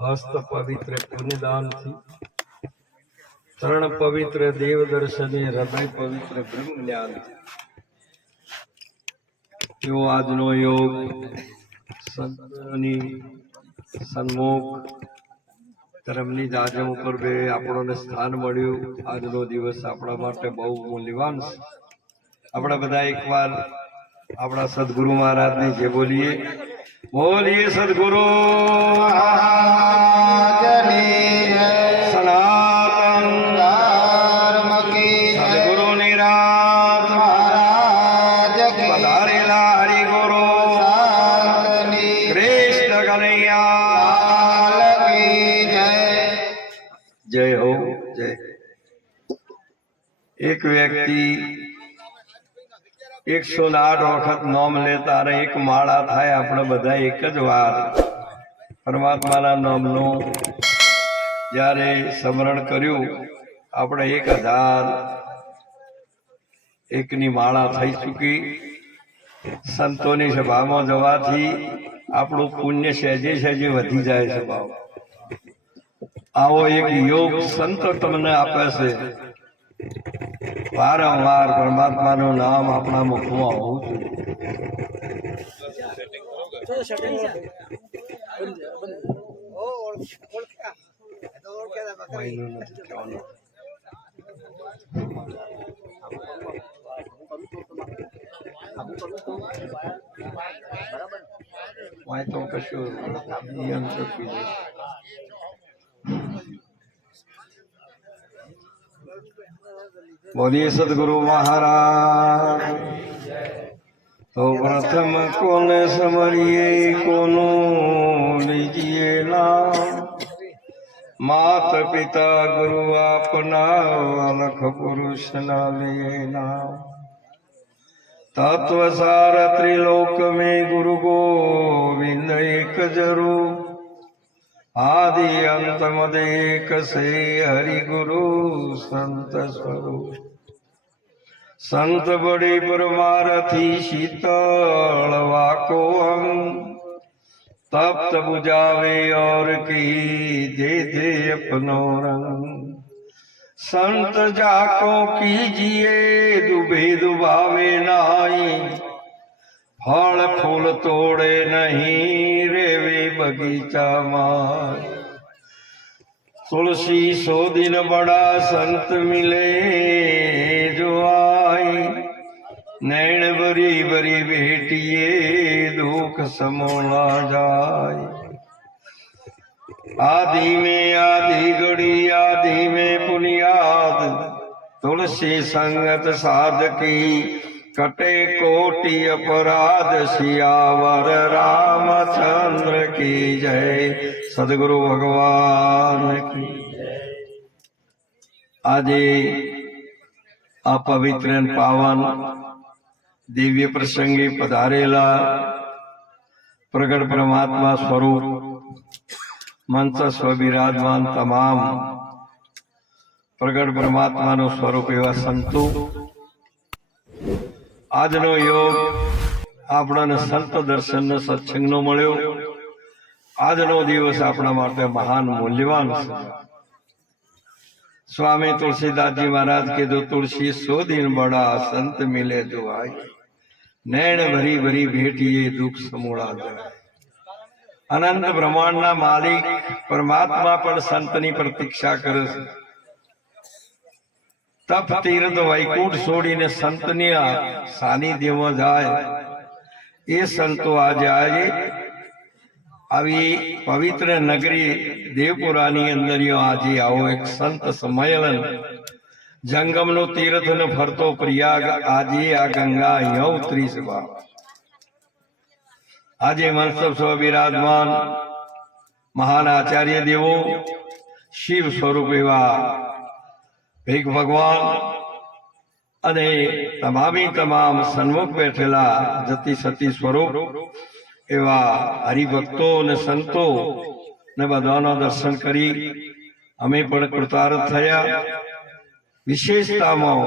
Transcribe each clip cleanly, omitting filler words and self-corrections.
હસ્ત પવિત્ર પુણ્યદાન થી, ચરણ પવિત્ર દેવ દર્શને, હૃદય પવિત્ર બ્રહ્મ જ્ઞાન થી એવો આજનો યોગ સંતોની સન્મુખ ધર્મની જાજમ ઉપર બે આપણને સ્થાન મળ્યું. આજનો દિવસ આપણા માટે બહુ મૂલ્યવાન છે. આપણે બધા એકવાર આપણા સદગુરુ મહારાજની જે બોલીએ સદગુરુ સનાતન ધર્મ કી સદગુરુ નિરાત મહારાજ પધારેલા હરિગુરુ કૃષ્ણ કનૈયા કી જય. જય હો જય. એક વ્યક્તિ 108 વખત નામ લે તારે એક માળા થાય. આપણે બધા એક જ વાર પરમાત્માના નામનું જ્યારે સ્મરણ કર્યું, આપણે 1001ની માળા થઈ ચૂકી. સંતોની સભામાં જવાથી આપણું પુણ્ય સહેજે સહેજે વધી જાય છે. ભાવ આવો એક યોગ સંત તમને આપે છે. વારંવાર પરમાત્માનું નામ આપણા મુખમાં હોવું જોઈએ. તો કશું નિયમ ચૂકી જાય. બોલીએ સદગુરુ મહારાજ. તો પ્રથમ કોને સમરીએ, કોનું લીજીએ નામ. માત પિતા ગુરુ આપના, લખ પુરુષ ના લે નામ. તત્વ સાર ત્રિલોક में गुरु गोविंद एक जरू. आदि अंत मद एक से हरि गुरु संत स्वरूप. संत बड़े परमारथी शीतल वाको अंग. तप्त बुझावे और की दे दे अपनो रंग. संत जाको कीजिए दुबे दुबावे नाई. फल फूल तोड़े नहीं रेवे बगीचा माय. तुलसी सो दिन बड़ा संत मिले जो आई. नैण बरी बरी बेटिए दुख समोला जाय. आदि में आदि घड़ी आदि में पुनियाद. तुलसी संगत साधकी कटे कोटि अपराध. सियावर रामचंद्र की जय. सदगुरु भगवान की. આજે આ પવિત્ર પાવન દિવ્ય પ્રસંગે પધારેલા પ્રગટ પરમાત્મા સ્વરૂપ મંચ સ્વ બિરાજમાન તમામ પ્રગટ પરમાત્માનું સ્વરૂપ એવા સંતો, આજનો યોગ આપણને સંત દર્શનનો સત્સંગનો મળ્યો. આજનો દિવસ આપણા માટે મહાન મૂલ્યવાન છે. स्वामी तुलसीदास जी महाराज के दो तुलसी सो दिन बड़ा संत मिले जो आई. नैण भरी भरी भेटिए दुख समूड़ा जाए. अनंत ब्रह्मांडना मालिक परमात्मा पण संतनी प्रतीक्षा करे છે. તપ તીર્થ વૈકુંઠ છોડીને સંતની સાનિધ્યમાં જાય એ સંતો આજે આવી પવિત્ર નગરી દેવપુરાની અંદર આજે આવો એક સંત સંમેલન જંગમનો તીર્થ ને ફરતો પ્રયાગ. આજે આ ગંગા અહીંયા ઉતરી છે. આજે મનસબ સ્વ બિરાજમાન મહાન આચાર્ય દેવો, શિવ સ્વરૂપ એવા ભીખ ભગવાન અને તમામ સન્મુખ બેઠેલા જતી સતી સ્વરૂપ એવા હરિભક્તો અને સંતો ને બધાના દર્શન કરી અમે પણ કૃતાર્થ થયા. વિશેષતામાં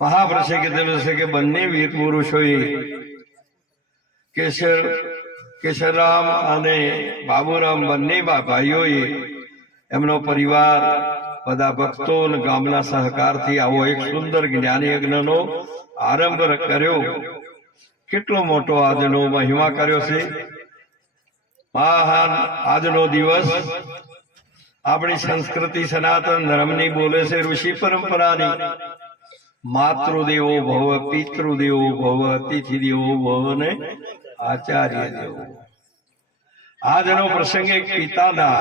મહાપ્રસે કીધેલું છે કે બંને વીર પુરુષોએ કેસર કેશરરામ અને બાબુરામ બંને ભાઈઓએ એમનો પરિવાર બધા ભક્તો અને ગામના સહકારથી આવો એક સુંદર જ્ઞાન યજ્ઞનો આરંભ કર્યો. કેટલો મોટો આજનો મહિમા કર્યો છે. મહાન આજનો દિવસ આપણી સંસ્કૃતિ સનાતન ધર્મની બોલે છે, ઋષિ પરંપરાની. માતૃદેવો ભવ, પિતૃદેવો ભવ, અતિથિ દેવો ભવ ને આચાર્ય દેવો. આજનો પ્રસંગ એક પિતાના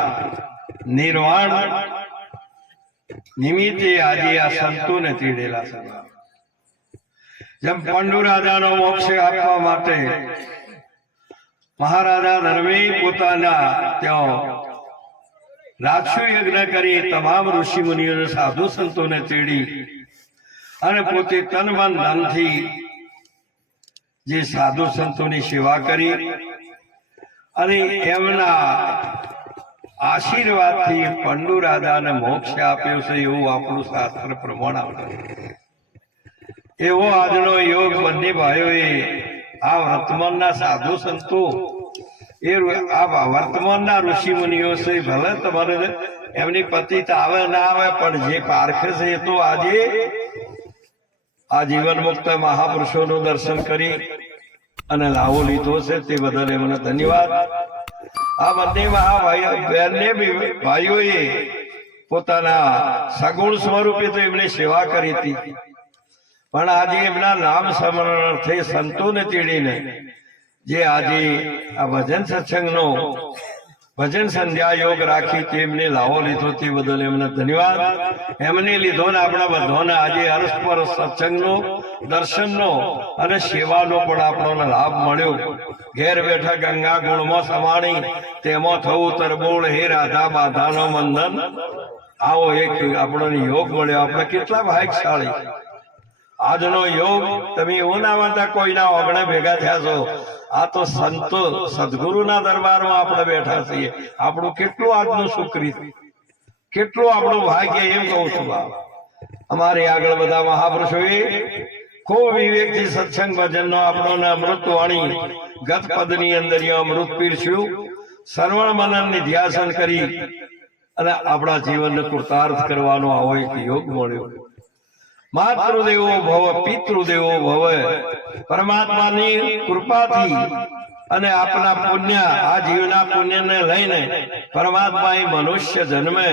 નિર્વાણ નિમિત્તે આજે આ સંતોને તેડેલા છે. જેમ પાંડુ રાજાનો મોક્ષ આપવા માટે મહારાજા ધર્મે પોતાના ત્યાં રાજસુ યજ્ઞ કરી તમામ ઋષિ મુનિઓને સાધુ સંતોને તેડી અને પોતે તન મન ધનથી જે સાધુ સંતોની સેવા કરી અને એમના આશીર્વાદથી પાંડુ રાજાને મોક્ષ આપ્યો છે એવું આપણું શાસ્ત્ર પ્રમાણ આપે. એવો આજનો યોગ બંને ભાઈઓએ આ વર્તમાનના સાધુ સંતો એ આ વર્તમાનના ઋષિ મુનિઓ છે, ભલે તમારે એમની પતિત આવે ના આવે પણ જે પારખે છે એ તો આજે આ જીવન મુક્ત મહાપુરુષોનું દર્શન કરી અને લાવો લીધો છે તે બદલ એમને ધન્યવાદ. આ બંને ભાઈઓએ પોતાના સગુણ સ્વરૂપે તો એમણે સેવા કરી હતી, પણ આજે એમના નામ સ્મરણ અર્થે સંતોને તેડીને જે આજે આ ભજન સત્સંગનો ભજન સંધ્યા યોગ રાખી તેમને લાવો લીધો તે બદલ એમને ધન્યવાદ. એમને લીધો ને આપણા બધાને આજે અરસપર સત્સંગનો, દર્શનનો અને સેવાનો પણ આપણને લાભ મળ્યો. ઘેર બેઠા ગંગા ગુણમાં સમાણી તેમાં થવું તરબોળ, હે રાધા બાધાનો બંધન. આવો એક આપણને યોગ મળ્યો. આપણે કેટલા ભાગ્યશાળી. આજનો યોગ તમે એવું ના માનતા કોઈના ઓગણે ભેગા થયા છો. આ તો સંતો સદગુરુના દરબારમાં આપણે બેઠા છીએ. આપણું કેટલું આજનું સુકૃત, કેટલું આપણું ભાગ્ય એમ કહું છું. અમારે આગળ બધા મહાપુરુષોએ ખૂબ વિવેકથી સત્સંગ ભજનનો આપણોને અમૃત વાણી ગત પદની અંદર અમૃત પીરસ્યું. સર્વણ મનન ધ્યાસન કરી અને આપણા જીવનને કૃતાર્થ કરવાનો આવો એક યોગ મળ્યો. માતૃદેવો ભવ, પિતૃદેવો ભવ. પરમાત્માની કૃપાથી અને આપના પુણ્ય, આ જીવના પુણ્યને લઈને પરમાત્મા એ મનુષ્ય જન્મે.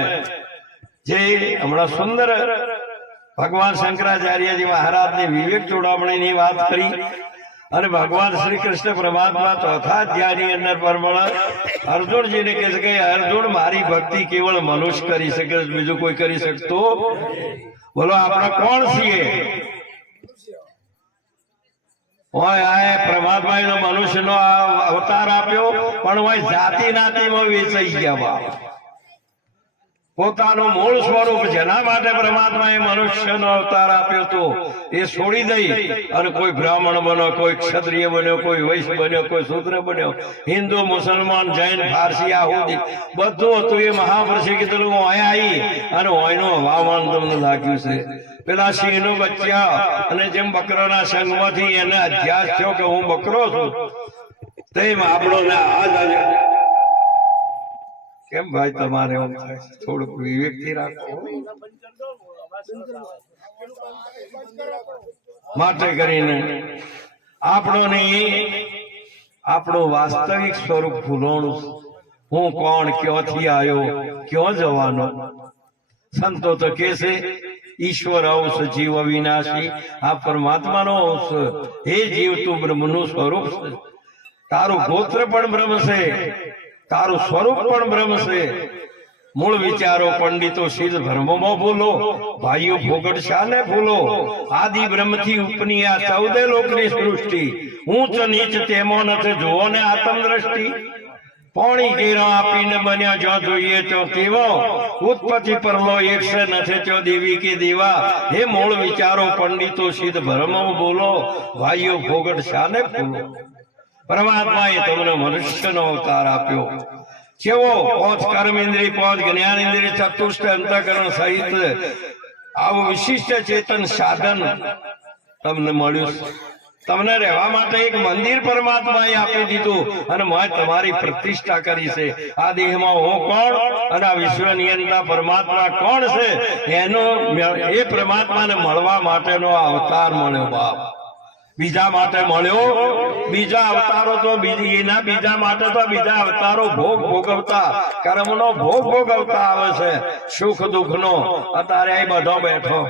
જે હમણાં સુંદર ભગવાન શંકરાચાર્યજી મહારાજની વિવેક ચોડામણીની વાત કરી અને ભગવાન શ્રી કૃષ્ણ પરમાત્મા ચોથા અધ્યાયની અંદર પરમાણ અર્જુનજીને કહે છે કે અર્જુન, મારી ભક્તિ કેવળ મનુષ્ય કરી શકે, બીજું કોઈ કરી શકતો. બોલો આપણે કોણ છીએ? પરમાત્મા મનુષ્ય નો અવતાર આપ્યો, પણ હોય જાતિ નાતીમાં વેચાઈ ગયા. પોતાનું મૂળ સ્વરૂપ જેના માટે પરમાત્માએ મનુષ્યનો અવતાર આપ્યો હતો એ છોડી દઈ અને કોઈ બ્રાહ્મણ બન્યો, કોઈ ક્ષત્રિય બન્યો, કોઈ વૈશ્ય બન્યો, કોઈ શૂદ્ર બન્યો, હિન્દુ, મુસલમાન, જૈન, ફારસી, આહુદી બધું હતું. એ મહાપુરુષે કીધું હું અહીંયા આવી અને અહીંનું હવામાન તમને લાગ્યું છે. પેલા સિંહનું બચ્ચા અને જેમ બકરોના સંઘમાંથી એને અધ્યાસ થયો કે હું બકરો છું, તેમ આપણો કેમ ભાઈ તમારે એમ થાય? થોડુંક વિવેકથી રાખો. માટે કરીને આપણું વાસ્તવિક સ્વરૂપ ભૂલવાનું. હું કોણ, ક્યાંથી આવ્યો, ક્યાં જવાનો? સંતો તો કે છે ઈશ્વર અંશ જીવ અવિનાશી. આ પરમાત્માનો અંશ. હે જીવ, તું બ્રહ્મનું સ્વરૂપ છે. તારું ગોત્ર પણ બ્રહ્મ છે, તારું સ્વરૂપ પણ બ્રહ્મ છે. મૂળ વિચારો પંડિતો સિદ્ધ ધર્મમાં ભૂલો, ભાઈઓ ફોગટ શાને ભૂલો. આદિ બ્રહ્મથી ઉપની આ 14 લોકની સૃષ્ટિ, ઊંચ નીચ તેમાં નથી જોવો ને આત્મ દ્રષ્ટિ. પાણી ઘેરો આપીને બન્યા જ્યાં જોઈએ તો તેવો, ઉત્પત્તિ પરલો એક છે નથી તો દેવી કે દેવા. હે મૂળ વિચારો પંડિતો સિદ્ધ ધર્મમાં ભૂલો, ભાઈઓ ફોગટ શાને ભૂલો. પરમાત્માએ તમને મનુષ્યનો અવતાર આપ્યો. કેવો? 5 કર્મ ઇન્દ્રિય, 5 જ્ઞાન ઇન્દ્રિય, ચતુષ્ટ અંતઃકરણ સહિત આવું વિશિષ્ટ ચેતન સાધન તમને મળ્યું. તમને રહેવા માટે એક મંદિર પરમાત્માએ આપી દીધું અને મેં તમારી પ્રતિષ્ઠા કરી છે. આ દેહમાં હું કોણ અને આ વિશ્વની અંદર પરમાત્મા કોણ છે એનો એ પરમાત્માને મળવા માટેનો અવતાર મળ્યો બાપ. બીજા માટે મળ્યો? બીજા અવતારો તો એના બીજા માટે તો બીજા અવતારો ભોગ ભોગવતા, કર્મનો ભોગ ભોગવતા આવે છે, સુખ દુઃખ નો. અત્યારે અહીં બધો બેઠો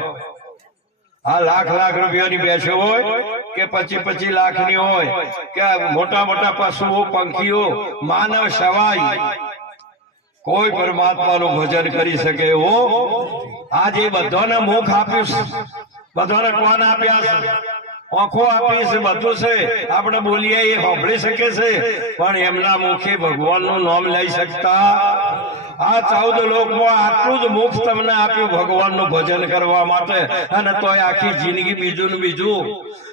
આ લાખ રૂપિયાની બેસ્યો હોય કે 25 લાખની હોય કે મોટા મોટા પશુઓ પંખીઓ માનવ સવાઈ, કોઈ પરમાત્માનું ભજન કરી શકે એવો આજે બધાને મુખ આપ્યું, બધાને કોણ આપ્યા છે? આંખો આપી છે, બધું છે, આપણે બોલીએ એ સાંભળી શકે છે, પણ એમના મુખે ભગવાનનું નામ લઈ શકતા. આ 14 લોકમાં આટલું જ મુખ તમને આપ્યું ભગવાનનું ભજન કરવા માટે, અને તોય આખી જિંદગી બીજું ને બીજું.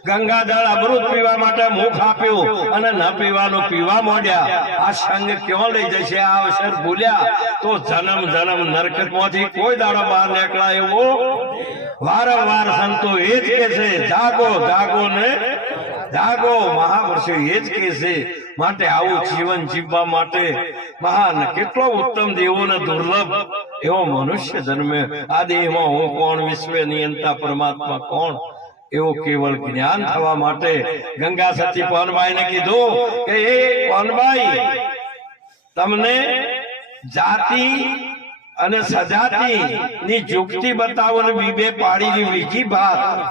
ગંગાજળ અમૃત પીવા માટે મુખ આપ્યું અને ન પીવાનું પીવા માંડ્યા. આ સંગ ક્યાં લઈ જશે? આ અવસર ભૂલ્યા તો જન્મ જન્મ નરકમાંથી કોઈ દાડો બહાર નીકળાય એવો વારંવાર સંતો એ જ કે છે, જાગો જાગો ને જાગો. મહાપુરુષો એ જ કે છે. માટે આવું જીવન જીવવા માટે મહાન કેટલો ઉત્તમ દેવોને દુર્લભ એવો મનુષ્ય જન્મે. આ દેહમાં હું કોણ, વિશ્વ નિયંતા પરમાત્મા કોણ, એવું કેવળ જ્ઞાન થવા માટે ગંગા સતી પવનભાઈ ને કીધું કે એ પવનભાઈ, તમને જાતિ અને સજાતિ ની જુક્તિ બતાવો ને બીબે પાડી બીજી વાત.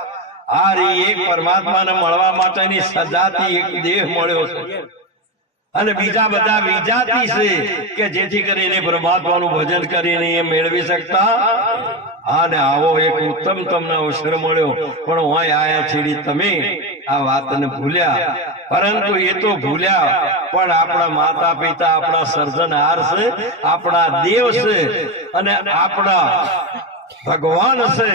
આ રી એક પરમાત્માને મળવા માટેની સજાતિ એક દેહ મળ્યો છે અને બીજા બધા વિજાતિ છે કે જેથી કરીને પરમાત્માનું ભજન કરીને એ મેળવી શકતા. અને આવો એક ઉત્તમ તમને અવસર મળ્યો, પણ હું આયા છેડી તમે આ વાતને ભૂલ્યા. પરંતુ એ તો ભૂલ્યા, પણ આપણા માતા પિતા, આપણા સર્જનહાર છે, આપણા દેવ છે અને આપણા ભગવાન છે.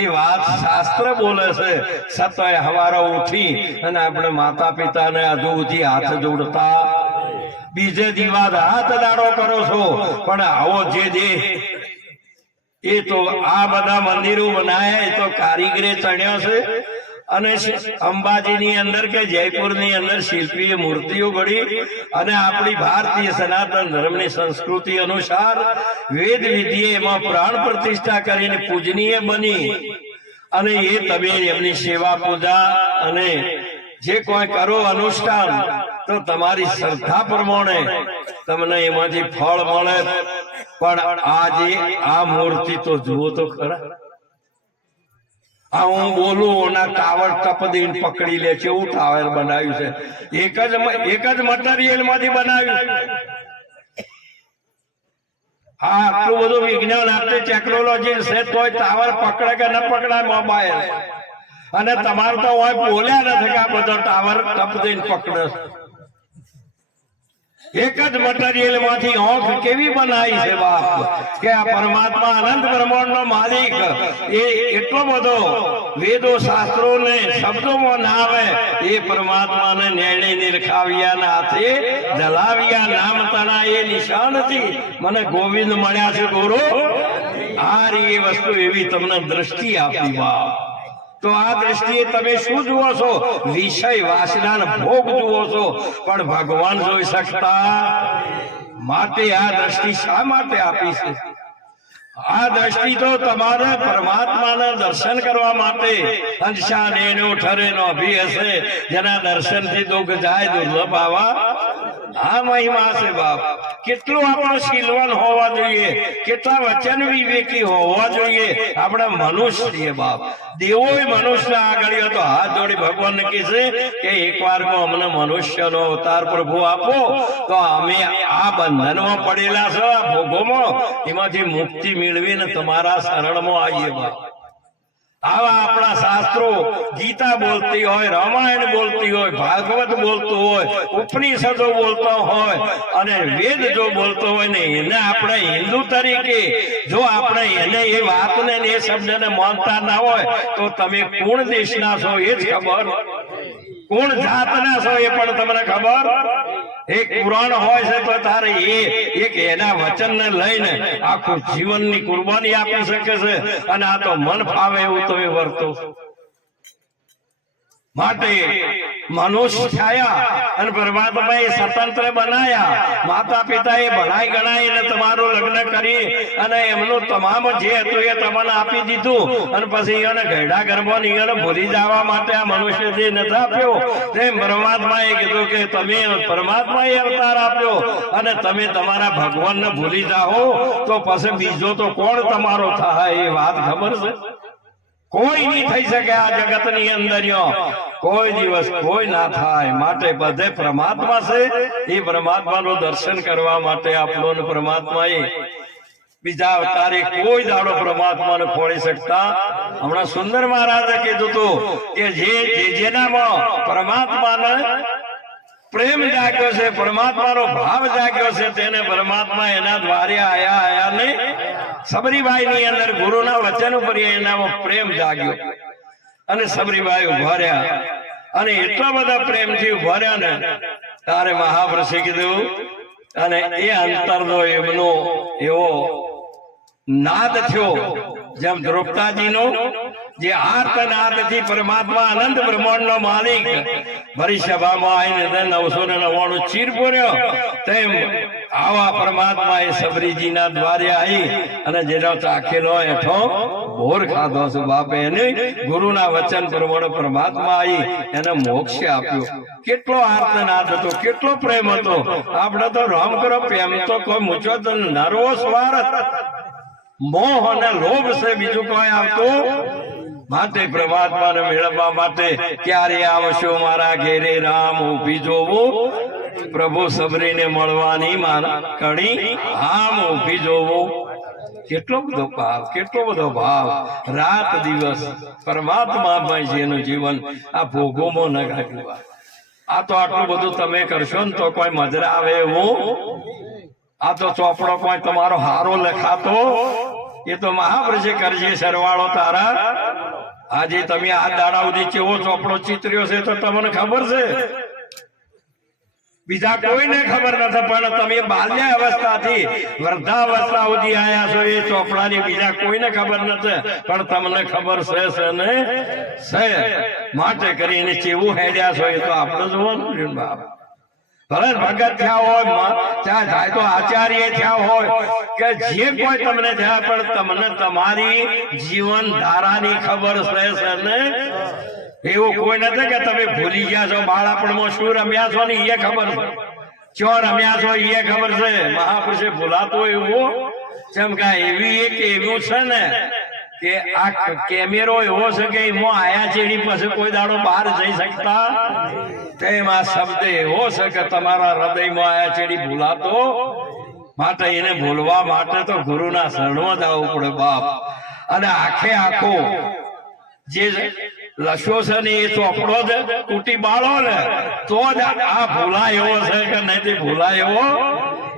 એ વાત શાસ્ત્ર બોલે છે. સતય હવારે ઉઠી અને આપણે માતા પિતાને હજુથી હાથ જોડતા, બીજે દીવાદ હાથ દાડો કરો છો, પણ આવો જે દેહ એ તો આ બધા મંદિરો બનાયા એ તો કારીગરે ચણ્યો છે. અને અંબાજીની અંદર કે જયપુરની અંદર શિલ્પીએ મૂર્તિઓ ઘડી અને આપણી ભારતીય સનાતન ધર્મની સંસ્કૃતિ અનુસાર વેદ વિધિએ એમાં પ્રાણ પ્રતિષ્ઠા કરીને પૂજનીય બની અને એ તમે એમની સેવા પૂજા અને જે કોઈ કરો અનુષ્ઠાન તો તમારી શ્રદ્ધા પ્રમાણે તમને એમાંથી ફળ મળે. પણ આજે આ મૂર્તિ તો જુઓ તો ખરા. આ હું બોલું ના ટાવર ટપદીને પકડી લે છે એવું ટાવર બનાવ્યું છે. એક જ મટીરિયલ માંથી બનાવ્યું. હા, આટલું બધું વિજ્ઞાન આટલી ટેકનોલોજી છે તોય ટાવર પકડે કે ન પકડાય મોબાઈલ. અને તમારે તો હોય બોલ્યા નથી કે આ બધો ટાવર ટપદીને પકડે. એક જ મટીરિયલ માંથી આંખ કેવી બનાવી છે બાપ, કે આ પરમાત્મા અનંત બ્રહ્માંડ નો માલિક એ એટલો બધો વેદો શાસ્ત્રો ને શબ્દોમાં ના આવે એ પરમાત્માને નેણે નિરખાવ્યા ના હાથે જલાવ્યા નામ તના એ નિશાનથી મને ગોવિંદ મળ્યા છે ગુરુ. આ એ વસ્તુ એવી તમને દ્રષ્ટિ આપી બાપ. તો આ દ્રષ્ટિએ તમે શું જુઓ છો? વિષય વાસના ભોગ જુઓ છો, પણ ભગવાન જોઈ શકતા. માટે આ દ્રષ્ટિ શા માટે આપી છે? આ દ્રષ્ટિ તો તમારે પરમાત્માના દર્શન કરવા માટે. અંશા નેનો ઠરે નો અભી હશે, જેના દર્શન થી દુઃખ જાય દુર્લભ આવા. આ મહિમા છે બાપ. કેટલું આપણો શીલવાન હોવા જોઈએ, કેટલા વચન વિવેકી હોવા જોઈએ. આપણે મનુષ્ય બાપ, દેવો મનુષ્ય આગળ તો હાથ જોડી ભગવાન ને કહે કે એકવાર અમને મનુષ્યનો અવતાર પ્રભુ આપો તો અમે આ બંધનમાં પડેલા છે આ ભોગોમાં એમાંથી મુક્તિ મેળવીને તમારા શરણમાં આવીએ બાપ. આવા આપણા શાસ્ત્રો ગીતા બોલતી હોય, રામાયણ બોલતી હોય, ભાગવત બોલતું હોય, ઉપનિષદો બોલતો હોય અને વેદ જો બોલતો હોય ને એને આપણે હિન્દુ તરીકે જો આપણે એને એ વાતને એ શબ્દને માનતા ના હોય તો તમે કોણ દેશના છો એ જ ખબર, કોણ જાતના છો એ પણ તમને ખબર. એક પુરાણ હોય છે તો તારે એ એક એના વચન ને લઈને આખું જીવનની કુરબાની આપી શકે છે. અને આ તો મન ફાવે એવું તમે વર્તો. માટે મનુષ્ય થયા અને પરમાત્માએ સ્વતંત્ર બનાયા, માતા પિતાએ ભણાઈ ગણાઈને તમારું લગ્ન કરી અને એમનું તમામ જે હતું એ તમને આપી દીધું અને પછી એને ઘરડા ગર્ભો એને ભૂલી જવા માટે આ મનુષ્ય જે નથી આપ્યો તેમ પરમાત્માએ કીધું કે તમે પરમાત્માએ અવતાર આપ્યો અને તમે તમારા ભગવાનને ભૂલી જાઓ તો પછી બીજો તો કોણ તમારો થાય? એ વાત ખબર છે? કોઈ નહીં થઈ શકે આ જગતની અંદર, કોઈ દિવસ કોઈ ના થાય. માટે બધે પરમાત્મા છે, એ પરમાત્માનું દર્શન કરવા માટે આપણો પરમાત્માએ બીજા અવતારે કોઈ દાડો પરમાત્માને ખોળી શકતા. હમણાં સુંદર મહારાજે કીધું હતું કે જેનામાં પરમાત્માને પ્રેમ જાગ્યો છે, પરમાત્માનો ભાવ જાગ્યો છે, તેને પરમાત્મા એના દ્વારે આયા ને સબરીબાઈ ની અંદર ગુરુના વચન ઉપર એનામાં પ્રેમ જાગ્યો અને સબરીબાઈ ઉભા રહ્યા અને એટલા બધા પ્રેમથી ઉભા રહ્યા ને તારે મહાપુરુષે કીધું અને એ અંતરનો એમનો એવો નાદ થયો જેમ દ્રૌપદાજીનો જે આર્તનાદથી પરમાત્મા આનંદ બ્રહ્માંડ નો માલિક ભરી સભામાં આવીને 999 ચીર પૂર્યો તેમ આવા પરમાત્મા એ સબરીજીના દ્વારે આવી અને જેનો ચાખેલો એઠો ભોર ખાધો છે બાપે એને ગુરુના વચન પ્રમાણે પરમાત્મા આવી એને મોક્ષ આપ્યો. કેટલો આર્તનાદ હતો, કેટલો પ્રેમ હતો. આપણે તો રામ કરો પ્રેમ તો કોઈ મૂચો નરવો સ્વાર્થ મોહ અને લોભ છે, બીજું કોઈ આવતું. માટે પરમાત્માને મેળવવા માટે ક્યારે આવશો મારા ઘેરે રામ ઉભી જોવું, પ્રભુ સબરીને મળવાની મારા કણી આમ ઉભી જોવું. કેટલો બધો ભાવ, કેટલો બધો ભાવ. રાત દિવસ પરમાત્મા જેનું જીવન આ ભોગોમાં ન કાઢ્યું. આ તો આટલું બધું તમે કરશો ને તો કોઈ મજરા આવે એવું? આ તો ચોપડો કોઈ તમારો હારો લખાતો? એ તો મહાપુરુષે કરજે સરવાળો તારા. આજે તમે આ દાડા સુધી કેવો ચોપડો ચિતર્યો છે તો તમને ખબર છે, બીજા કોઈને ખબર નથી. પણ તમે બાલ્ય અવસ્થાથી વૃદ્ધાવસ્થા સુધી આયા છો એ ચોપડાની બીજા કોઈને ખબર નથી, પણ તમને ખબર છે ને છે. માટે કરીને કેવું હેડ્યા છો એ તો આપણે જોવાનું બાપ. ભલે ભગત થયા હોય, ત્યાં જાય તો આચાર્ય થયા હોય કે જે કોઈ તમને થયા, પણ તમને તમારી જીવન ધારાની ખબર છે ને. એવું કોઈ નથી કે તમે ભૂલી ગયા છો. બાળપણમાં શું રમ્યા છો ને એ ખબર છે, ચો રમ્યા છો એ ખબર છે. મહાપુરુષે ભૂલાતો એવું જેમ કે એવી એક એવું છે ને કે આ કેમેરો એવો છે કે એમાં આયા ચેડી પાસે કોઈ દાડો બહાર જઈ શકતા. તેમ આ શબ્દ એવો છે કે તમારા હૃદયમાં આયા ચેડી ભૂલાતો. માટે એને ભૂલવા માટે તો ગુરુના શરણમાં જ આવવું પડે બાપ. અને આખે આખો જે લશો છે ને એ ચોપડો જ તૂટી બાળો ને તો જ આ ભૂલાય એવો છે કે નહીં ભૂલાય એવો.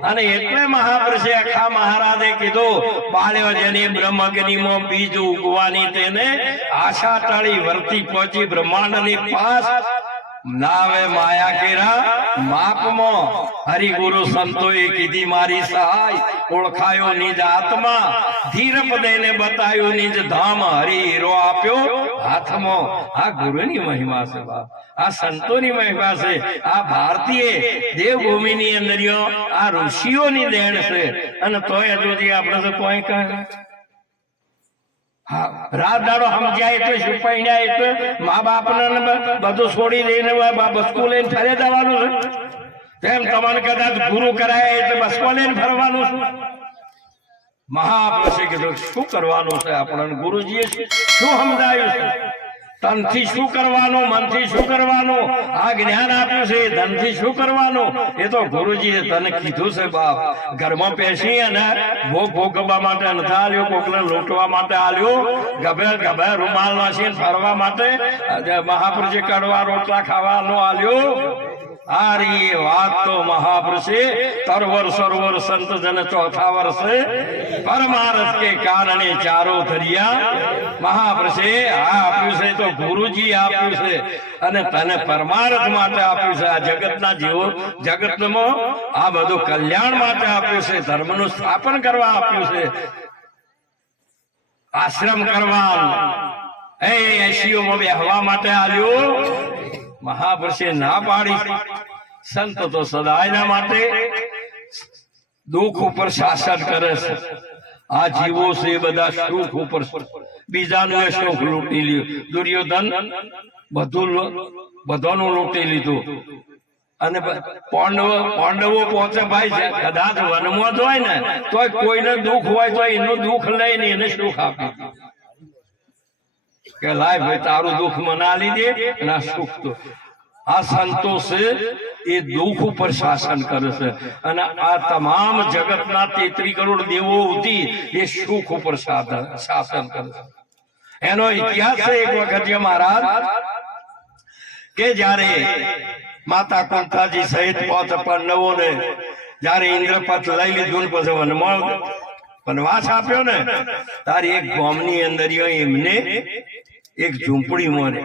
અને એટલે મહાપુરુષે આખા મહારાજે કીધું બાળ્યો જેની બ્રહ્મગ્નિમાં બીજ ઉગવાની તેને આશા ટાળી વર્તી પહોંચી બ્રહ્માંડની પાસ નાવે માયા કેરા માપમાં હરિગુરુ સંતોએ કીધી મારી સહાય ઓળખાયો નિજ આત્મા ધીર પદેને બતાવ્યું નિજ ધામ હરિ હીરો આપ્યો હાથમાં. આ ગુરુની મહિમા છે બાપ, આ સંતોની મહિમા છે, આ ભારતીય દેવભૂમિની અંદર આ ઋષિઓની દેણ છે. અને તોય હજુ આપણે તો કોઈ કહે રાત દાડો સમજ્યા એટલે છુપાઈ એટલે મા બાપ ને બધું છોડી દઈને બસકો લઈને ફરે જવાનું છે. તેમ તમારે કદાચ ગુરુ કરાય એટલે બસકો લઈને ફરવાનું છે. મહાપુરુષે કીધું શું કરવાનું છે આપણને, ગુરુજીએ શું સમજાયું છે, તનથી શું કરવાનું, મનથી શું કરવાનું, આ જ્ઞાન આપ્યું છે. ધનથી શું કરવાનું એ તો ગુરુજીએ તને કીધું છે બાપ. ઘરમાં બેસી અને ભોગ ભોગવવા માટે નથી આલ્યો, કોકને લૂંટવા માટે આલ્યો, ગભે ગભે રૂમાલ નાસીને ફરવા માટે મહાપુરુષે કડવા રોટલા ખાવાનો આલ્યો. આ રી વાત તો મહાપુરુષે તરવર સરોવર સંત જન ચોથા વર્ષે પરમારથ કે કારણે ચારો ધર્યા. મહાપુરુષે આ આપ્યું છે તો ગુરુજી આપ્યું છે અને તને પરમારથ માટે આપ્યું છે. આ જગતના જીવો જગતમાં આ બધું કલ્યાણ માટે આપ્યું છે, ધર્મનું સ્થાપન કરવા આપ્યું છે, આશ્રમ કરવા એસીઓમાં બેહવા માટે આવ્યું, મહાપુરુષે ના પાડી. સંત તો સદાયના માટે દુઃખ ઉપર શાસન કરે છે. આ જીવો છે એ બધા સુખ ઉપર, બીજાનું એ સુખ લૂંટી લ્યું. દુર્યોધન બધાનું લૂંટી લીધું. અને પાંડવો પહોંચે ભાઈ છે, કદાચ વનમાં જ હોય ને તો કોઈને દુઃખ હોય તો એનું દુઃખ લઈને એને સુખ આપી કે લાય ભાઈ તારું દુઃખ મના લીધે અને સુખ તો. આ સંતોષ એ દુઃખ ઉપર શાસન કરે છે અને આ તમામ જગતના 33 કરોડ દેવો હતી એ સુખ ઉપર શાસન કરે છે. એનો ઇતિહાસ છે. એક વખત મહારાજ કે જયારે માતા કુંતાજી સહિત 5 પાંડવોને જયારે ઇન્દ્રપથ લઈ લીધું પછી વનવાસ આપ્યો ને, તારી એક ગામની અંદર એમને એક ઝૂંપડી મળે.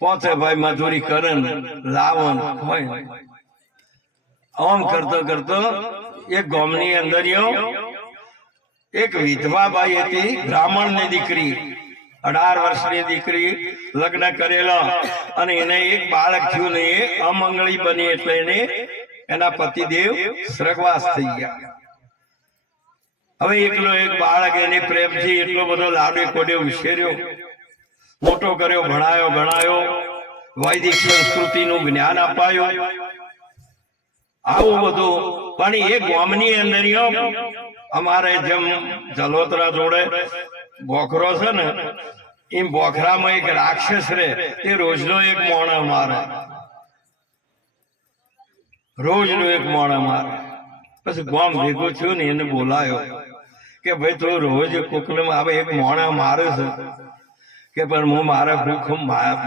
પોતે ભાઈ મજૂરી કરે ને લાવન હોય, આમ કરતો કરતો એક ગામની અંદર એક વિધવા બાઈ હતી, બ્રાહ્મણ ની દીકરી, 18 વર્ષની દીકરી, લગ્ન કરેલા અને એને એક બાળક થયું ને એ અમંગળી બની એટલે એને એના પતિદેવ સ્વર્ગવાસ થઈ ગયા. હવે એકલો એક બાળક એને પ્રેમથી એટલો બધો લાડે કોડે ઉછેર્યો, મોટો કર્યો, ભણાયો ગણાયો, વૈદિક સંસ્કૃતિનું જ્ઞાન અપાયું, આવું બધું. પણ એ ગામની અંદર અમારે જેમ જલોત્રા જોડે બોખરો છે ને, એમ બોખરામાં એક રાક્ષસ રે, તે રોજનો એક મોણા મારે, રોજનો એક મોણા મારે. પછી ગામ ભેગું થયું ને એને બોલાયો કે ભાઈ તું રોજ કુકલમાં આવે એક મોણા મારે છે કે પણ હું મારા ભૂખ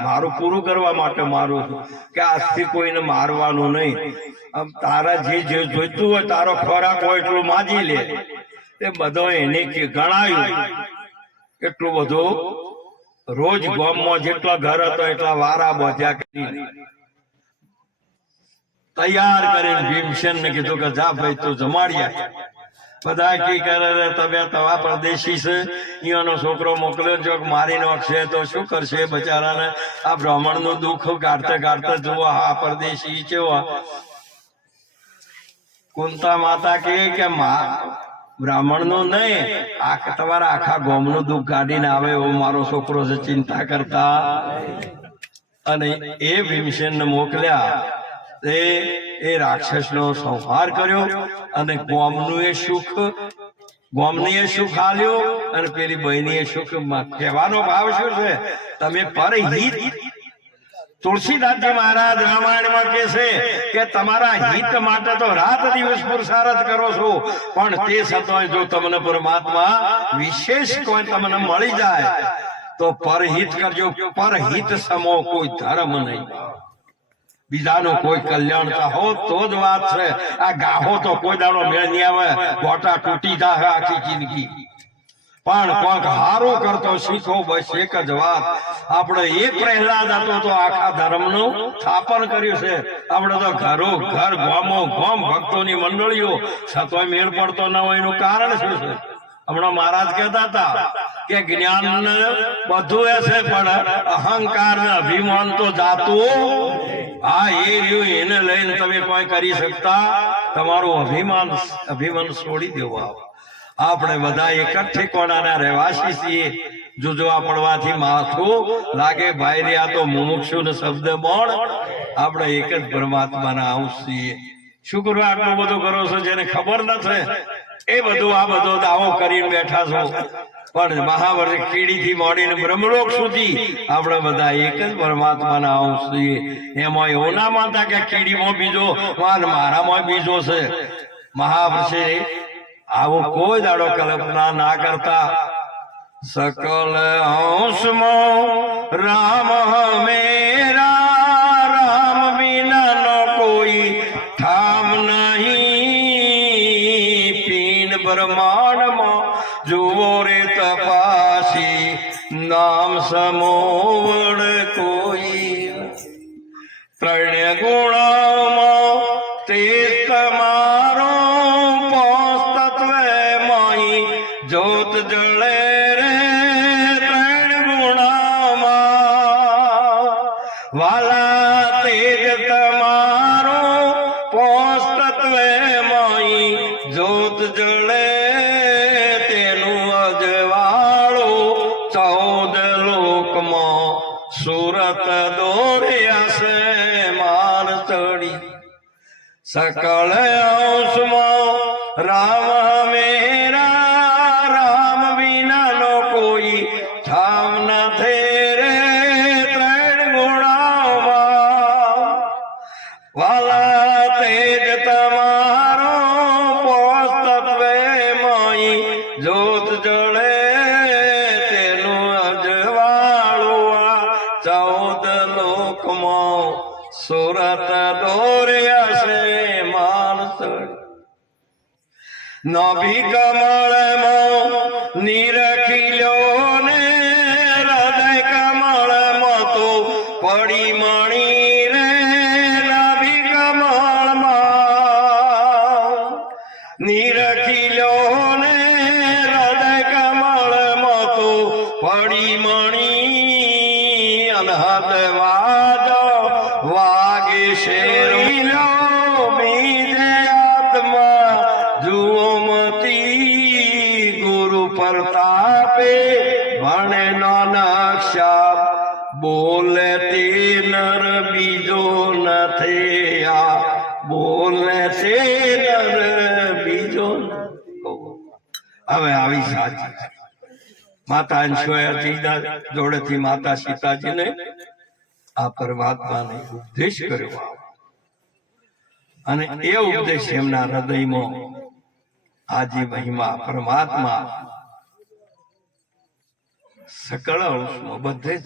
મારું પૂરું કરવા માટે મારું છું કે આજથી કોઈને મારવાનું નહીં. તારા જે જોઈતું હોય, તારો ખોરાક હોય એટલું માજી લે. એ બધો એને ગણાયું. એટલું બધું રોજ ગામમાં જેટલા ઘર હતો એટલા વારા બોધ્યા કરી તૈયાર કરીને ભીમસેન ને કીધું કે જા ભાઈ તું જમાડ્યા. બધા કી કરે તમે તવા પરદેશી છે, અહીંયાનો છોકરો મોકલ્યો, જો મારી નાખશે તો શું કરશે બચારાને. આ બ્રાહ્મણ નું દુઃખ કાઢતા કાઢતા જુઓ આ પરદેશી કેવા. કુંતા માતા કે બ્રાહ્મણ નું નહીં, તમારા આખા ગામ નું દુઃખ કાઢીને આવે એવો મારો છોકરો છે, ચિંતા કરતા. અને એ ભીમસેન ને મોકલ્યા. એ રાક્ષસ નો સંહાર કર્યો અને ગામનું એ સુખ, ગામની એ સુખ આલ્યો અને પેલી બહેની એ સુખ. કહેવાનો ભાવ શું છે? તમે પરહિત. તુલસીદાસજી મહારાજ રામાયણમાં કહે છે કે તમારા હિત માટે તો રાત દિવસ પુરુષાર્થ કરો છો, પણ તે છતાં જો તમને પરમાત્મા વિશેષ કોઈ તમને મળી જાય તો પરહિત કરજો. પરહિત સમો કોઈ ધર્મ નહીં. બીજાનું કોઈ કલ્યાણ ચાહો તો જ વાત છે. આ ગાહો તો કોઈ દાડો મેળ નહીં આવે, ગોટા તૂટી જાય આખી જિંદગી. પણ કોઈક હારું કરતો શીખો, બસ એક જ વાત. આપણે એક પ્રહલાદ હતો તો આખા ધર્મનું સ્થાપન કર્યું છે. આપણે તો ઘરો ઘર, ગામો ગામ, ભક્તોની મંડળીઓ, છતાંય મેળ પડતો ન હોય. એનું કારણ શું છે? હમણાં મહારાજ કહેતા હતા કે જ્ઞાન બધું એ છે પણ અહંકાર ને અભિમાન તો જાતું. હા, એ રહ્યું, એને લઈને તમે કોઈ કરી શકતા. તમારું અભિમાન છોડી દેવું. આપણે બધા એક જ ઠેકાણાના રહેવાસી છીએ. જુજવા પડવાથી માથું લાગે ભાઈ રે, આ તો મુમુક્ષુ ને શબ્દ બોણ. આપણે એક જ પરમાત્માના અંશ છીએ. શું કરવા આટલું બધું કરો છો? જેને ખબર નથી એ બધું આ બધો દાવો કરીને બેઠા છો. પણ મહાવર્ષ કીડીથી માંડીને બ્રહ્મલોક સુધી આપણે બધા એક જ પરમાત્માના અંશ છીએ. એમાં એવું ના માનતા કે કીડીમાં બીજો મારામાં બીજો છે. મહાવર્ષે આવો કોઈ દાડો કલ્પના ના કરતા. સકલ અંશમાં રામ હમેરા, રામ વિના નો કોઈ ઠામ નહીં. પીન બ્રહ્માંડમાં જુઓ રે તપાસી, નામ સમોવડ કોઈ. ત્રણ્ય ગુણમાં તે તમારો પોષ તત્વ માહી, જ્યોત જળે રે માઈ જોત જળે તેનું અજવાળું 14 લોકમાં સુરત દોર્યા છે માર ચડી સકળ અંશમાં રામ મેરા રામ વિનાનો કોઈ ઠામ નથી રે 3 ગુણામાં વાલા તેજ તમારો પોસ્તત્વે માઈ જોત જળે તેનું અજવાળું 14 લોકમાં સુરત દોર્યા છે માનસર નભી કમળમાં નિરખિલ્યો ને હૃદય કમળમાં તો પડી મણી રે નભી કમળમાં નિરખિલ્યો ને હૃદય કમળમાં તો પડી મણી અનહદ વાજો વાગે શેરીલો બીજે આત્મા જુઓમતી ગુરુ પ્રતાપે ભણે નાનક્ષા બોલે તે નર બીજો નથી આ બોલે તે નર બીજો હવે આવી સાચી માતા અંશોયાજી જોડેથી માતા સીતાજીને આ પરમાત્માને ઉપદેશ કર્યો અને એ ઉપદેશ એમના હૃદયમાં આજી મહિમા પરમાત્મા સકળ અંશમાં બધે જ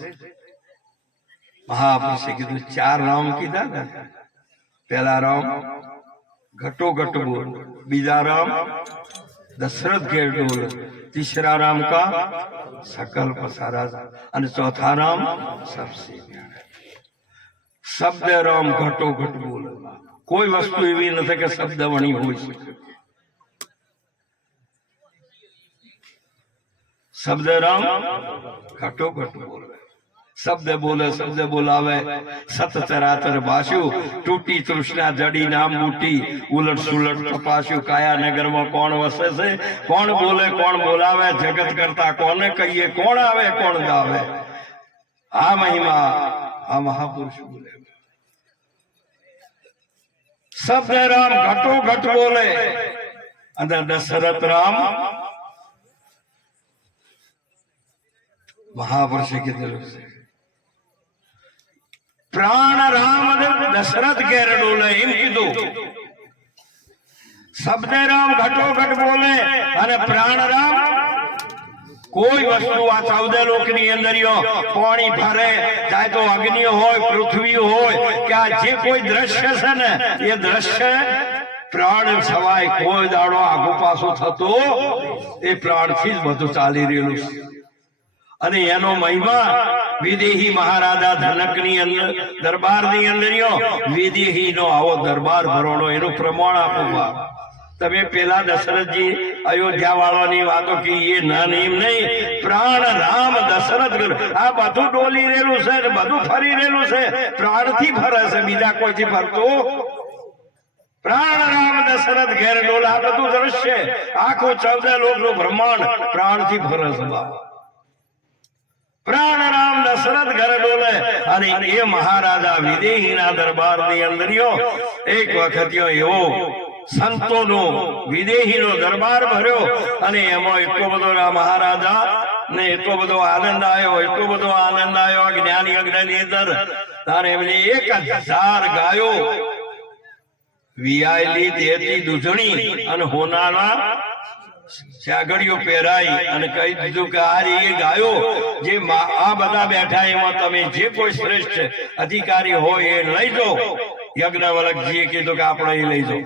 મહાપુરુષે કીધું 4 રામ કીધા ને પહેલા રામ ઘટો ઘટ બોલ બીજા રામ दशरथ घेर डोल तीसरा राम का सकल पसारा અને ચોથા રામ सबसे શબ્દ રામ ઘટો ઘટ બોલ કોઈ વસ્તુ એવી નથી કે શબ્દ વણી હોય શકે શબ્દ રામ ઘટો ઘટ બોલ શબ્દ બોલાવે સત ચરાચર ભાષ્યું તૂટી તૃષ્ણા જડી નામ બૂટી ઉલટ સુલટ તપાસ્યું કાયા નગરમાં કોણ વસે છે કોણ બોલે કોણ બોલાવે જગત કરતા કોને કહીએ કોણ આવે કોણ ગાવે આ મહિમા આ મહાપુરુષ બોલે શબ્દ રામ ઘટો ઘટ બોલે અને દશરથ રામ મહાપુરુષે કીધેલું છે प्राण राम दशरथ घेर डोले एम कीधु शब्द राम घटो घट बोले अने प्राण राम कोई वस्तु आ 14 लोकनी अंदर पानी भरे चाहे तो अग्नि होय पृथ्वी होय क्या जे कोई दृश्य है ने ये दृश्य प्राण सवाय कोई दाड़ो आगो पासो थतो ए प्राण थी ज बधु चाली रहेलुं અને એનો મહિમા વિદેહી મહારાજા ધનકની અંદર દરબારની અંદર વિદેહીનો આવો દરબાર ભરોડો એનું પ્રમાણ આપવા તમે પેલા દશરથજી અયોધ્યા વાળાની વાતો કી એ ના એમ નહીં પ્રાણ રામ દશરથ આ બધું ડોલી રહેલું છે ને બધું ફરી રહેલું છે પ્રાણથી ફરે છે બીજા કોઈથી ફરતો प्राण राम दशरथ घेर डोला आ બધું દ્રશ્ય આખો 14 લોકનું બ્રહ્માંડ પ્રાણથી ફરે છે प्राण राम दशरथ घर डोले अरे ये महाराजा विदेही ना दरबार नी अंदर एक वखत एवो संतो नो विदेही नो दरबार भर्यो अने एमो एटलो बधो महाराजा ने एटलो बधो आनंद आयो ज्ञानी अग्नि अंदर तारे एमने 1000 गायो वियायली देती दूधणी अने होनाना शागड़ियों पहराई અને કહી દીધું કે આ એ ગાયો જે આ બધા બેઠા એમાં તમે જે કોઈ શ્રેષ્ઠ અધિકારી હોય એ લઈ જાઓ યજ્ઞવલ્કજીએ કીધું કે આપણે એ લઈ જાઓ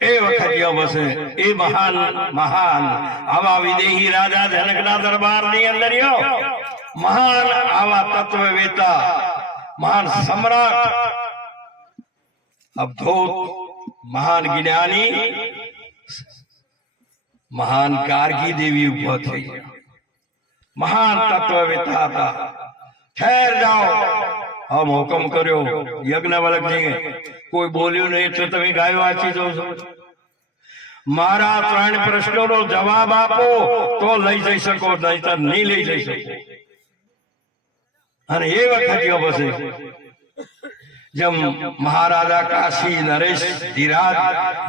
એ વખત બસે એ મહાન મહાન આવા વિદેહી રાજા જનકના દરબારની અંદર મહાન આવા તત્વવેતા મહાન સમ્રાટ અવધૂત महान ज्ञानी महान गार्गी देवी उभा थी महान तत्ववेता था ठहर जाओ આમ હુકમ કર્યો યજ્ઞવલ્કજીએ, કોઈ બોલ્યું નહીં એટલે તમે ગાયો વાંચી દો છો. મારા 3 પ્રશ્નોનો જવાબ આપો તો લઈ જઈ શકો, નહીતર નહીં લઈ જઈ શકો. અને એ વખતે પછી જેમ મહારાજા કાશી નરેશ ધીરાજ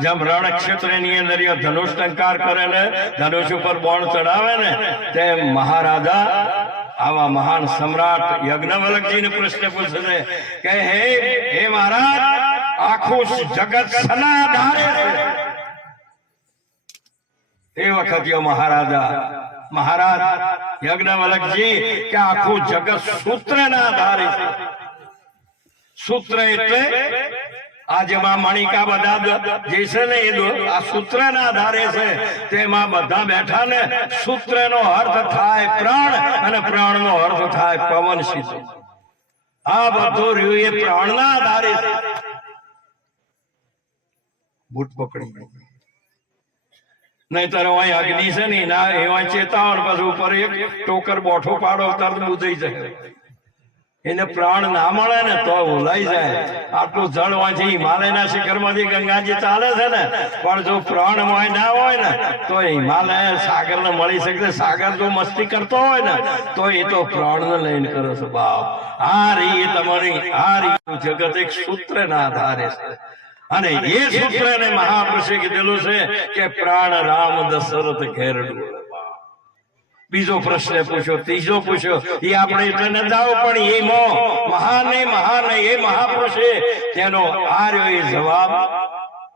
જેમ રણ ક્ષેત્ર ની અંદર ધનુષ ટંકાર કરે ને ધનુષ ઉપર બોણ ચડાવે ને, તેમ મહારાજા આવા મહાન સમ્રાટ યજ્ઞવલ્કજીને પ્રશ્ન પૂછે છે કે હે મહારાજ, આખું જગત સના ધારે છે. એ વખતે મહારાજ યજ્ઞવલ્કજી કે આખું જગત સૂત્રના આધારે છે. સૂત્ર એટલે આજમાં મણિકા બધા જે છે ને એ આ સૂત્રના આધારે છે. તેમાં બધા બેઠા ને સૂત્રનો અર્થ થાય પ્રાણ અને પ્રાણનો અર્થ થાય પવન શીતળ. આ બધું રહ્યું એ પ્રાણના આધારે છે. બૂટ પકડી નહીતર અહીં અગ્નિ છે ને ના એવા ચેતાવન પછી ઉપર એક ટોકર બોઠો પાડો તરત બુજાઈ જાય. એને પ્રાણ ના મળે ને તો ભૂલાઈ જાય. આટલું જળ વાંચી હિમાલયના શિખરમાંથી ગંગાજી ચાલે છે ને, પણ જો પ્રાણ હોય ના હોય ને તો હિમાલય સાગર ને મળી શકે. સાગર જો મસ્તી કરતો હોય ને તો એ તો પ્રાણ ને લઈને કરે છે. બાપ, આ રહી તમારી આ રીત જગત એક સૂત્ર ના આધારે છે. અને એ સૂત્ર ને મહાપુરુષે કીધેલું છે કે પ્રાણ રામ દશરથ ઘેરડું. બીજો પ્રશ્ન પૂછ્યો, ત્રીજો પૂછ્યો, એ આપણે એટલે ન જાઓ, પણ એ મહાન એ મહાપુરુષે તેનો આર્યો એ જવાબ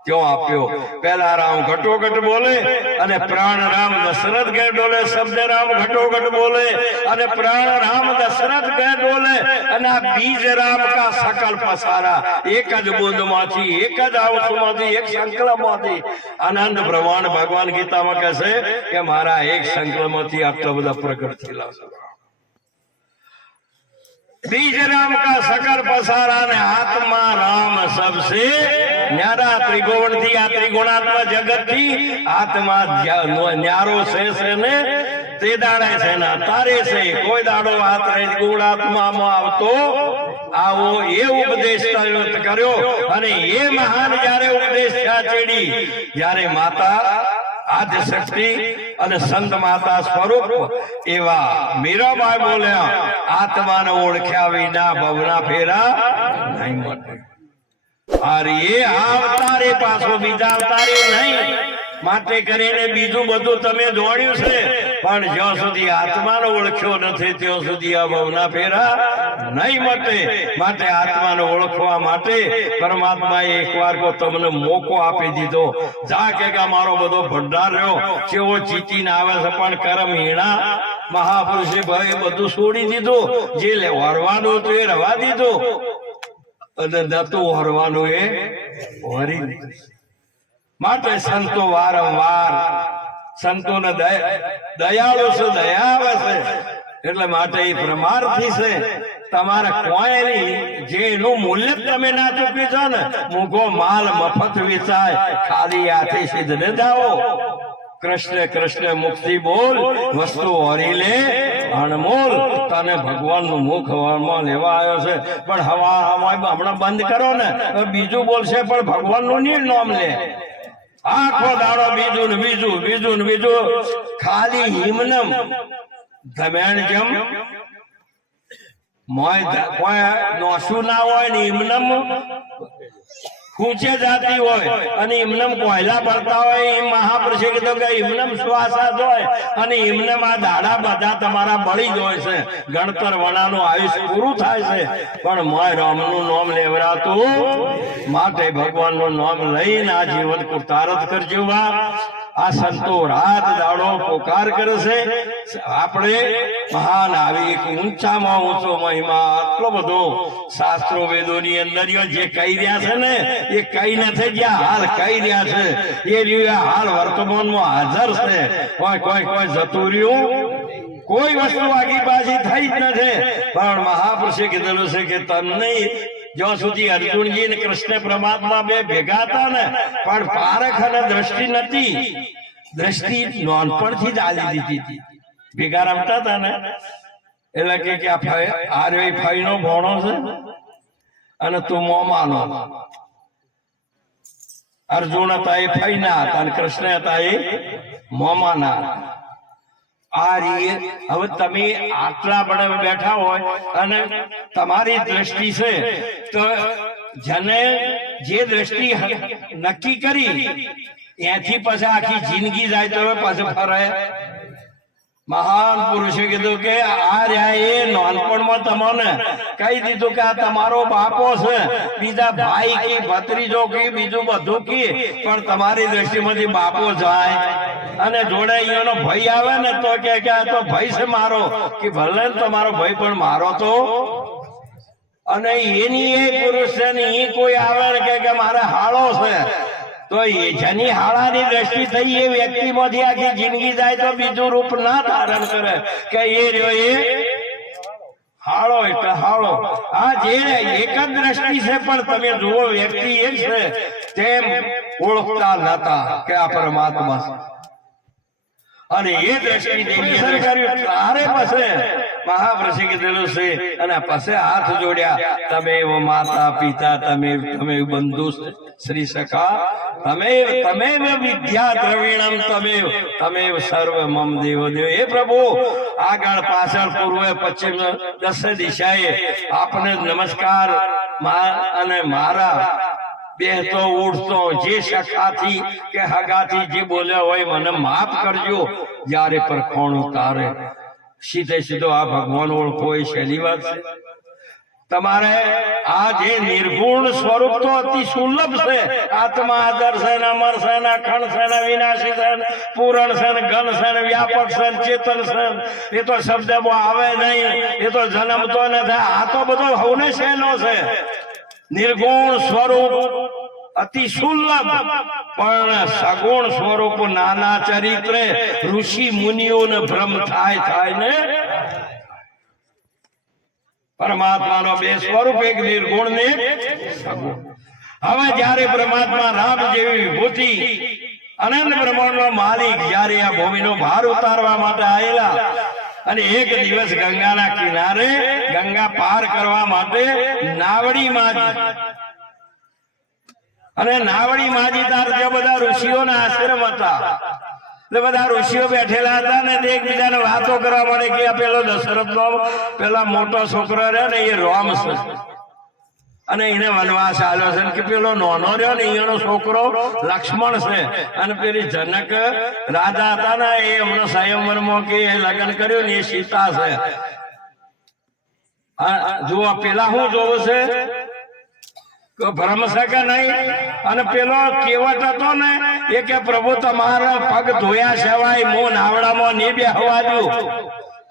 ક્યો આપ્યો. પેલા રામ ઘટોઘટ બોલે અને પ્રાણ રામ દશરથ ઘેર ડોલે. શબ્દ રામ ઘટોઘટ બોલે અને પ્રાણ રામ દશરથ ઘેર ડોલે. અને આ બીજ રામ કા સકલ પસારા. એક જ બુંદ માંથી, એક જ આંસુમાંથી, એક સંકલ્પમાંથી આનંદ બ્રહ્માંડ ભગવાન ગીતામાં કહે છે કે મારા એક સંકલ્પમાંથી આટલા બધા પ્રગટ થયેલા છે. बीज राम का सकल पसारा ने आत्मा राम सबसे न्यारा. त्रिगुण थी आ त्रिगुणात्मा जगत थी आत्मा न्यारो से ने ते दाड़े से ना तारे से कोई दाड़ो आ त्रिगुणात्मा में आवतो आवो ये उपदेश कर्यो. अने ये महान जारे उपदेश थया चेडी जारे माता आद्य शक्ति અને સંત માતા સ્વરૂપ એવા મીરાબાઈ બોલ્યા, આત્માને ઓળખ્યા વિના ભવના ફેરા નહીં મળે. અરે એ અવતારે પાછો બીજા અવતારે નહીં. માટે કરીને બીજું બધું તમે જોડ્યું છે, પણ જ્યાં સુધી આત્માને ઓળખ્યો નથી ત્યાં સુધી આ ભવના ફેરા નહીં મળે. માટે આત્માને ઓળખવા માટે પરમાત્માએ એકવાર કો તમને મોકો આપી દીધો. જા કે મારો બધો ભંડાર રહ્યો કેવો જીતીને આવે છે, પણ કર્મ હીણા મહાપુરુષે ભાઈ બધું છોડી દીધું. જે હરવાનું હતું એ રવા દીધું અને નતું હરવાનું એ હરી દીધું. માટે સંતો વારંવાર સંતોને દયાળુ છે, દયા આવે છે. એટલે માટે એ પ્રમાણથી છે. તમારે કોઈ જે એનું મૂલ્ય તમે ના ચૂકી છો ને, મૂગો માલ મફત વેચાય, ખાલી હાથે સિદ્ધને જાઓ. કૃષ્ણ કૃષ્ણ મુક્તિ બોલ, વસ્તુ હરી લે અણમોલ. તને ભગવાન નું મુખ હવામાં લેવા આવ્યો છે, પણ હમણાં બંધ કરો ને બીજું બોલશે, પણ ભગવાન નું નહીં નામ લે. આખો દાડો બીજું ને બીજું, બીજું ને બીજું, ખાલી હિમનમ ધમેણ જેમ મોય કોઈ નોશું ના હોય ને હિમનમ ઊંચે જાતી હોય અને હિમનમ કોયલા ભરતા હોય. એ મહાપુરુષે કીધું કે હિમનમ શ્વાસા હોય અને હિમનમ આ દાડા બધા તમારા બળી જ હોય છે. ગણતર વણાનું આયુષ્ય પૂરું થાય છે, પણ મોય રામનું નામ લેવરાતું. માટે ભગવાનનું નામ લઈને આ જીવન કૃતાર્થ કરજો. આ સંતો રાત દાડો પોકાર કરે છે. આપણે મહાન આવી એક ઊંચામાં ઊંચો મહિમા આટલો બધો શાસ્ત્રો વેદોની અંદર જે કહી રહ્યા છે ને, એ કઈ નથી જ્યાં હાલ કહી રહ્યા છે એ રહ્યું હાલ વર્તમાનમાં હાજર છે. કોઈ જતું રહ્યું, કોઈ વસ્તુ આગી પાછી થઈ જ નથી. પણ મહાપુરુષે કીધેલું છે કે તમને જ્યાં સુધી અર્જુનજી અને કૃષ્ણ પરમાત્મા બે ભેગા હતા ને, પણ પારખ અને દ્રષ્ટિ નથી. દ્રષ્ટિ નાનપણથી જ આલી દીધી હતી. ભેગા રમતા હતા ને એટલે કે આ ફઈ નો ભોણો છે અને તું મોમાનો. અર્જુન હતા એ ફઈના હતા અને કૃષ્ણ હતા એ મોમાના. આ રીતે હવે તમે આટલા બળે બેઠા હોય અને તમારી દ્રષ્ટિ છે તો જેને જે દ્રષ્ટિ નક્કી કરી ત્યાંથી પછી આખી જિંદગી જાય તો પાછું ફરે. મહાન પુરુષે કીધું કે આ રહ્યા એ નાનપણમાં તમને કહી દીધું કે આ તમારો બાપો છે, બીજા ભાઈ કે ભત્રીજો કે બીજું બધું કે, પણ તમારી દ્રષ્ટિમાંથી બાપો જાય અને જોડે અહીંયાનો ભાઈ આવે ને તો કે આ તો ભાઈ છે મારો, કે ભલે તમારો ભાઈ પણ મારો તો. અને એની એ પુરુષ છે ને એ કોઈ આવે ને કે મારે હાળો છે તો એ જેની હાળાની દ્રષ્ટિ થઈ એ વ્યક્તિમાંથી આખી જિંદગી જાય તો બીજું રૂપ ના ધારણ કરે કે એ રહ્યો એ હાળો એટલે હાળો. આ જે એક જ દ્રષ્ટિ છે પણ તમે જુઓ વ્યક્તિ એક છે તેમ ઓળખતા નતા કે આ પરમાત્મા છે. અને એ દ્રષ્ટિ દર્શન કર્યું તારે પાસે મહાપ્રભુએ કીધેલું છે અને પછી હાથ જોડ્યા, તમે માતા પિતા, તમે બંધુ શ્રી સખા, તમે વિદ્યા દ્રવિણમ, તમે સર્વ મમ દેવ દેવ. હે પ્રભુ, આગળ પાછળ પૂર્વ પશ્ચિમ દસ દિશાએ આપને નમસ્કાર. અને મારા બેહતો ઉઠતો જે સખાથી કે હગાથી જે બોલ્યા હોય મને માફ કરજો. જયારે પરખોણું તારે સીધે સીધો આ ભગવાન ઓળખો એ સહેલી વાત છે. તમારે આ જે નિર્ગુણ સ્વરૂપ તો અતિ સુલભ છે. આત્મા આદર છે, અમર છે, અખંડ છે, વિનાશી છે, પૂરણ છે, ઘન છે, વ્યાપક છે, ચેતન છે. એ તો શબ્દ આવે નહીં, એ તો જન્મતો નથી. આ તો બધો હવને સહેલો છે. નિર્ગુણ સ્વરૂપ અતિ સુલભ, પણ સગુણ સ્વરૂપ નાના ચરિત્રે ઋષિ મુનિઓને ભ્રમ થાય ને. પરમાત્માનો બે સ્વરૂપ, એક નિર્ગુણ ને સગુણ. હવે જયારે પરમાત્મા રામ જેવી વિભૂતિ અનંત બ્રહ્માંડનો માલિક જયારે આ ભૂમિનો ભાર ઉતારવા માટે આવેલા અને એક દિવસ ગંગાના કિનારે ગંગા પાર કરવા માટે નાવડી માજી અને નાવડી માજી તાર જે બધા ઋષિઓના આશ્રમ હતા એટલે બધા ઋષિઓ બેઠેલા હતા ને એકબીજાને વાતો કરવા મળે કે આ પેલો દશરથનો પેલા મોટો છોકરો રહ્યો ને એ રામ છે અને એને વનવાસ આવ્યો છે કે પેલો નાનો રહ્યો ને એનો છોકરો લક્ષ્મણ છે અને પેલી જનક રાજા હતા ને એ હમણાં સ્વયંવરમાં કે લગ્ન કર્યું ને એ સીતા છે. જુઓ પેલા શું જોવું છે ભ્રમ છે કે નહીં. અને પેલો કેવટ હતો ને એ કે પ્રભુ તમારા પગ ધોયા સિવાય મો નાવડામાં નહીં બેહવા દઉં.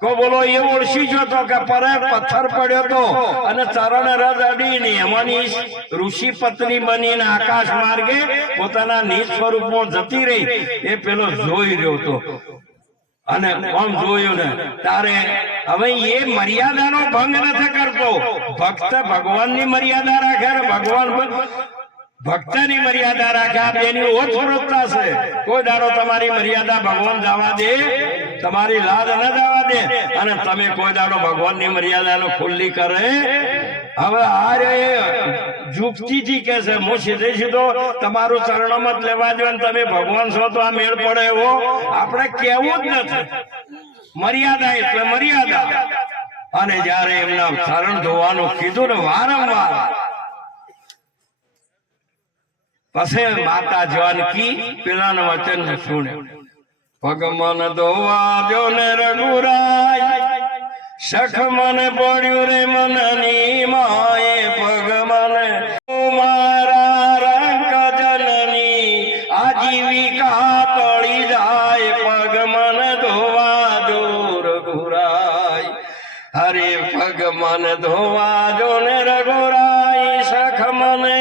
કો બોલો એ ઓળખી જતો કે પરે પથ્થર પડ્યો તો અને ચરણ રજ અડીને એમાંની ઋષિ પત્ની બનીને આકાશ માર્ગે પોતાના નિજ સ્વરૂપમાં જતી રહી. એ પેલો જોઈ રહ્યો હતો અને આમ જોયું ને તારે હવે એ મર્યાદાનો ભંગ નથી કરતો. ભક્ત ભગવાનની મર્યાદા રાખે, ભગવાન ભક્તની મર્યાદા રાખે. આ બેની ઓછરતા છે. કોઈ દાડો તમારી મર્યાદા ભગવાન જવા દે, તમારી લાજ ન જવા દે અને તમે કોઈ દાડો ભગવાનની મર્યાદાનો ખુલ્લી કરે. હવે આ રે જુગતીથી કે છે હું સીધે સીધો તમારું ચરણોમાં જ લેવા જો તમે ભગવાન છો તો આ મેળ પડે એવો આપણે કેવું જ નથી. મર્યાદા એટલે મર્યાદા. અને જયારે એમના ચરણ ધોવાનું કીધું ને વારંવાર પછી માતા જાનકી પેલાનું વચન સુણ્યું, ભગવાન ધોવા જો ને રઘુરાય સખ મને પડ્યું રે મનની માએ. ભગવાન મારા રંગ જનની આજીવિકા તળી જાય. પગ મન ધોવા જો રઘુરાય, હરે પગ મન ધોવા જો ને રઘુરાય સખ મને